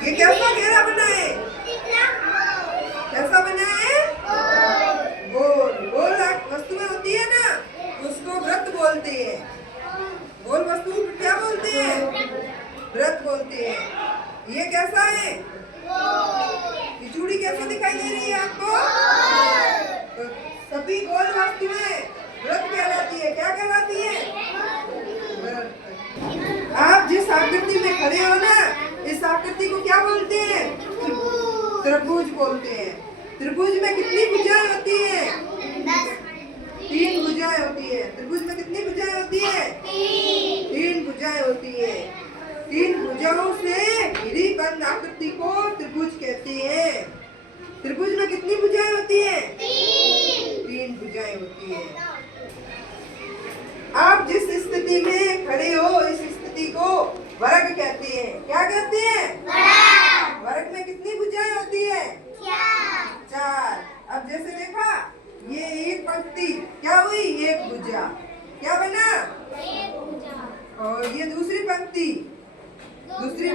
ये कैसा घेरा बना है? कैसा बना है? गोल। गोल वस्तुएं होती है ना, उसको वृत्त बोलते हैं। गोल वस्तु को क्या बोलते हैं? वृत्त बोलते हैं। ये कैसा है? ये चूड़ी कैसी दिखाई दे रही है आपको? तो सभी गोल वस्तुएं वृत्त कहलाती है। क्या कहलाती है? वृत्त। आप जिस आकृति में खड़े हो ना, इस आकृति को क्या बोलते हैं? त्रिभुज बोलते हैं। त्रिभुज में कितनी भुजाएं होती है? 3 भुजाएं होती है। त्रिभुज में कितनी भुजाएं होती है? 3 भुजाएं होती है। 3 भुजाओं से घिरी बंद आकृति को त्रिभुज कहते हैं। त्रिभुज में कितनी भुजाएं होती है? 3 भुजाएं होती है। आप जिस स्थिति में खड़े हो, इस स्थिति को वर्ग कहते हैं। क्या कहते हैं? वर्ग में कितनी भुजाएं होती है? 4। अब जैसे देखा, ये एक पंक्ति क्या हुई? एक भुजा। क्या बना? और ये दूसरी पंक्ति, दूसरी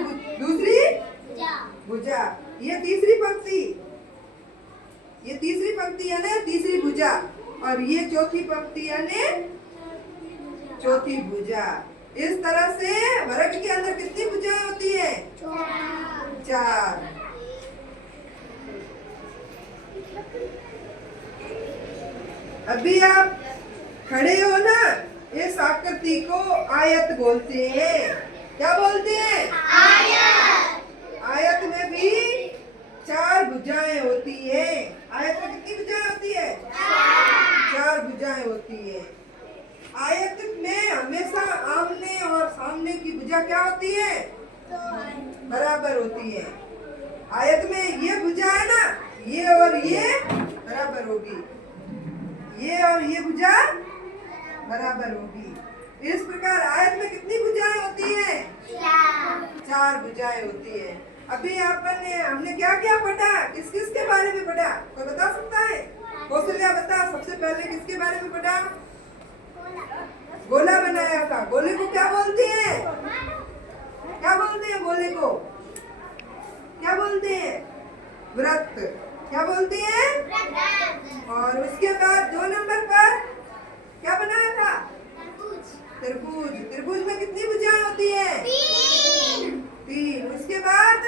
भुजा। ये तीसरी पंक्ति, ये तीसरी पंक्ति यानी तीसरी भुजा। और ये चौथी पंक्ति यानी चौथी भुजा। इस तरह से वर्ग के अंदर कितनी भुजाएं होती है? 4। अभी आप खड़े हो ना, इस आकृति को आयत बोलते हैं। क्या बोलते हैं? आयत। आयत में भी 4 भुजाएं होती है। आयत में कितनी भुजाएं होती है? 4 भुजाएं होती है। आयत में हमेशा आमने और सामने की भुजा क्या होती है? बराबर होती है। आयत में ये भुजा है ना, ये और ये बराबर होगी। ये और ये भुजा बराबर होगी। इस प्रकार आयत में कितनी भुजाएं होती है? 4 भुजाएं होती है। अभी हमने क्या क्या पढ़ा? किस किस के बारे में पढ़ा? कोई बता सकता है? कौशल्या बता, सबसे पहले किसके बारे में पढ़ा? गोला बनाया था। गोले को क्या बोलते हैं? क्या बोलते हैं गोले को? क्या बोलते हैं? वृत्त। क्या बोलते हैं? और उसके बाद 2 नंबर पर क्या बनाया था? त्रिभुज। त्रिभुज में कितनी भुजाएं होती है? 3। उसके बाद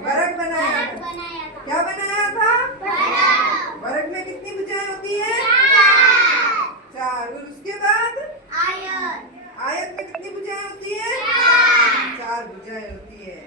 वर्ग बनाया था। क्या बनाया था? वर्ग में कितनी भुजाएं होती है? 4। और उसके बाद आयत में कितनी भुजाएं होती है? 4 भुजाएं होती है।